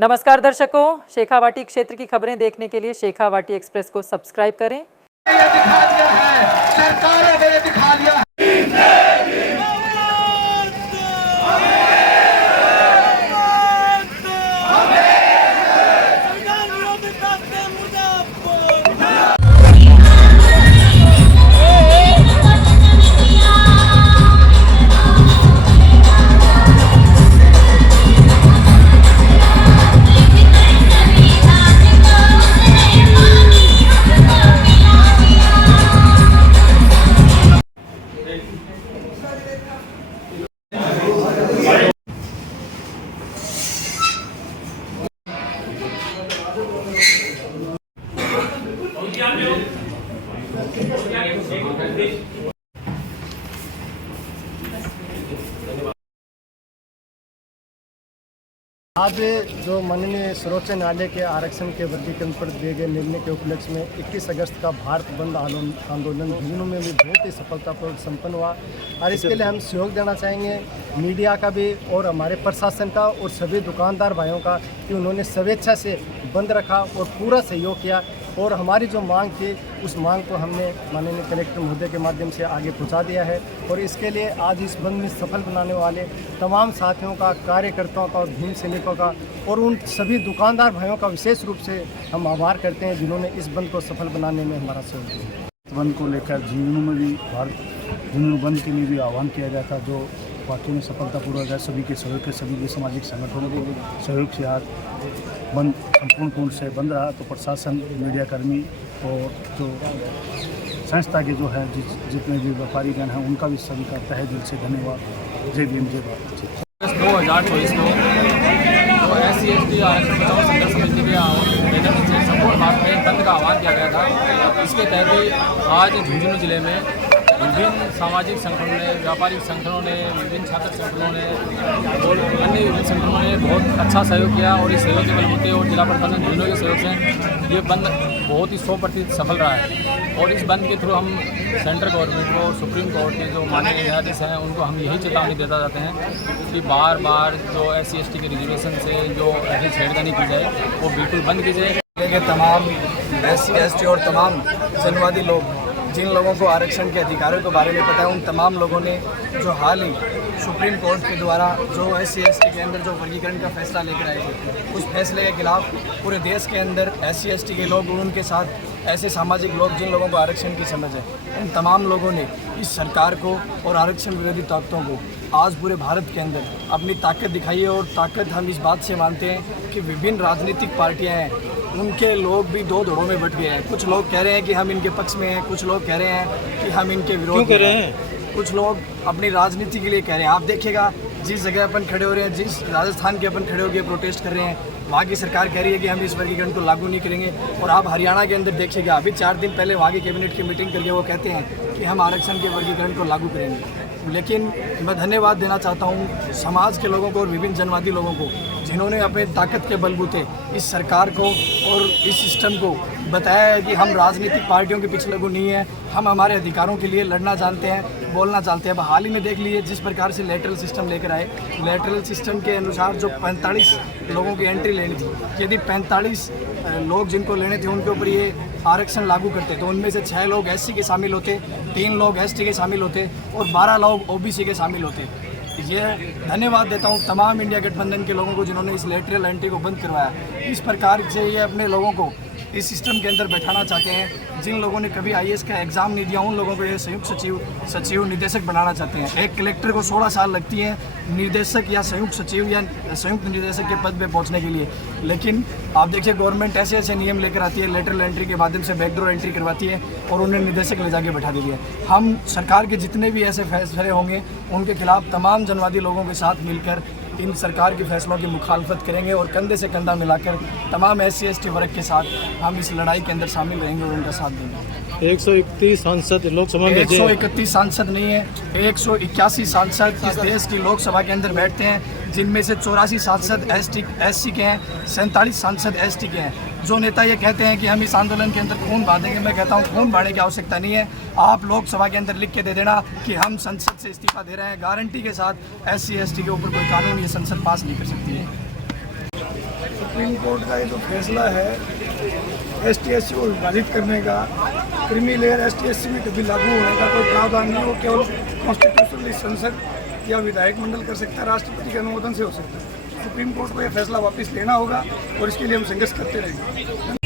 नमस्कार दर्शकों, शेखावाटी क्षेत्र की खबरें देखने के लिए शेखावाटी एक्सप्रेस को सब्सक्राइब करें। सरकारों ने दिखा दिया। आज जो माननीय सर्वोच्च न्यायालय के आरक्षण के वर्गीकरण पर दिए गए निर्णय के उपलक्ष्य में 21 अगस्त का भारत बंद आंदोलन झुंझुनू में भी बहुत ही सफलतापूर्वक संपन्न हुआ और इसके लिए हम सहयोग देना चाहेंगे मीडिया का भी और हमारे प्रशासन का और सभी दुकानदार भाइयों का कि उन्होंने स्वेच्छा से बंद रखा और पूरा सहयोग किया और हमारी जो मांग थी उस मांग को हमने माननीय कलेक्टर महोदय के माध्यम से आगे पहुंचा दिया है और इसके लिए आज इस बंद में सफल बनाने वाले तमाम साथियों का, कार्यकर्ताओं का और भीम सैनिकों का और उन सभी दुकानदार भाइयों का विशेष रूप से हम आभार करते हैं जिन्होंने इस बंद को सफल बनाने में हमारा सहयोग दिया। बंद को लेकर झुंझुनू में भी झुंझुनू बंद के लिए भी आह्वान किया गया था, जो वाकई में सफलतापूर्वक है। सभी के सहयोग के सभी के सामाजिक संगठनों के सहयोग से आज बंद संपूर्ण पूर्ण से बंद रहा। तो प्रशासन, मीडियाकर्मी और जो संस्था के जो है जितने भी व्यापारी गण हैं उनका भी सभी का तहे दिल से धन्यवाद। जय भीम, जय भारत। 2024 को SC/ST आरक्षण बचाओ संघर्ष समिति के आह्वान से संपूर्ण भारत में बंद का आह्वान किया गया था। इसके तहत आज झुंझुनू जिले में विभिन्न सामाजिक संगठनों ने, व्यापारिक संगठनों ने, विभिन्न छात्र संगठनों ने और अन्य विभिन्न संगठनों ने बहुत अच्छा सहयोग किया और इस सहयोग के बलबूते और जिला प्रशासन झुंझुनू के सहयोग से ये बंद बहुत ही 100% सफल रहा है। और इस बंद के थ्रू हम सेंट्रल गवर्नमेंट को, सुप्रीम कोर्ट के जो माननीय न्यायाधीश हैं उनको हम यही चेतावनी देता जाते हैं कि बार बार जो SC/ST के रिजर्वेशन से जो ऐसी छेड़खानी की जाए वो बिल्कुल बंद की जाए। तमाम SC/ST और तमाम जनवादी लोग जिन लोगों को आरक्षण के अधिकारों के बारे में पता है, उन तमाम लोगों ने जो हाल ही सुप्रीम कोर्ट के द्वारा जो SC/ST के अंदर जो वर्गीकरण का फैसला लेकर आए थे, उस फैसले के खिलाफ पूरे देश के अंदर SC/ST के लोग और उनके साथ ऐसे सामाजिक लोग जिन लोगों को आरक्षण की समझ है, उन तमाम लोगों ने इस सरकार को और आरक्षण विरोधी ताकतों को आज पूरे भारत के अंदर अपनी ताकत दिखाई है। और ताकत हम इस बात से मानते हैं कि विभिन्न राजनीतिक पार्टियाँ हैं, उनके लोग भी दो धड़ों में बट गए हैं। कुछ लोग कह रहे हैं कि हम इनके पक्ष में हैं, कुछ लोग कह रहे हैं कि हम इनके विरोध में हैं, कुछ लोग अपनी राजनीति के लिए कह रहे हैं। आप देखिएगा जिस जगह अपन खड़े हो रहे हैं, जिस राजस्थान के अपन खड़े होकर प्रोटेस्ट कर रहे हैं, वहाँ की सरकार कह रही है कि हम इस वर्गीकरण को लागू नहीं करेंगे। और आप हरियाणा के अंदर देखिएगा, अभी 4 दिन पहले वहाँ की कैबिनेट की मीटिंग करके वो कहते हैं कि हम आरक्षण के वर्गीकरण को लागू करेंगे। लेकिन मैं धन्यवाद देना चाहता हूँ समाज के लोगों को और विभिन्न जनवादी लोगों को, जिन्होंने अपने ताकत के बलबूते इस सरकार को और इस सिस्टम को बताया है कि हम राजनीतिक पार्टियों के पीछे लगू नहीं है, हम हमारे अधिकारों के लिए लड़ना जानते हैं, बोलना चाहते हैं। अब हाल ही में देख लीजिए जिस प्रकार से लेटरल सिस्टम लेकर आए, लेटरल सिस्टम के अनुसार जो 45 लोगों की एंट्री लेनी थी, यदि 45 लोग जिनको लेने थे उनके ऊपर ये आरक्षण लागू करते तो उनमें से 6 लोग SC के शामिल होते, 3 लोग ST के शामिल होते और 12 लोग OBC के शामिल होते। ये धन्यवाद देता हूँ तमाम इंडिया गठबंधन के लोगों को जिन्होंने इस लेटरल एंट्री को बंद करवाया। इस प्रकार से ये अपने लोगों को इस सिस्टम के अंदर बैठाना चाहते हैं। जिन लोगों ने कभी IAS का एग्ज़ाम नहीं दिया, उन लोगों को ये संयुक्त सचिव निदेशक बनाना चाहते हैं। एक कलेक्टर को 16 साल लगती है निर्देशक या संयुक्त सचिव या संयुक्त निदेशक के पद पे पहुंचने के लिए। लेकिन आप देखिए गवर्नमेंट ऐसे ऐसे नियम लेकर आती है, लेटरल एंट्री के माध्यम से बैकडोर एंट्री करवाती है और उन्हें निदेशक ले जाके बैठा देती है। हम सरकार के जितने भी ऐसे फैसले होंगे उनके खिलाफ तमाम जनवादी लोगों के साथ मिलकर इन सरकार के फैसलों की मुखालफत करेंगे और कंधे से कंधा मिलाकर तमाम SC/ST वर्ग के साथ हम इस लड़ाई के अंदर शामिल रहेंगे और उनका साथ देंगे। 131 सांसद लोकसभा में 131 सांसद नहीं है, 181 सांसद इस देश की लोकसभा के अंदर बैठते हैं, जिनमें से 84 सांसद SC के हैं, 47 सांसद ST के हैं। जो नेता ये कहते हैं कि हम इस आंदोलन के अंदर खून बहाएंगे, मैं कहता हूँ खून बहाने की आवश्यकता नहीं है। आप लोकसभा के अंदर लिख के दे देना कि हम संसद से इस्तीफा दे रहे हैं, गारंटी के साथ SC/ST के ऊपर कोई कानून ये संसद पास नहीं कर सकती है। सुप्रीम कोर्ट का ये जो फैसला है ST/SC को विभाजित करने का, क्रीमी लेयर ST/SC में कभी लागू होने का कोई प्रावधान नहीं, वो केवल कॉन्स्टिट्यूशनली संसद या विधायक मंडल कर सकता है, राष्ट्रपति के अनुमोदन से हो सकता है। सुप्रीम कोर्ट को ये फैसला वापस लेना होगा और इसके लिए हम संघर्ष करते रहेंगे।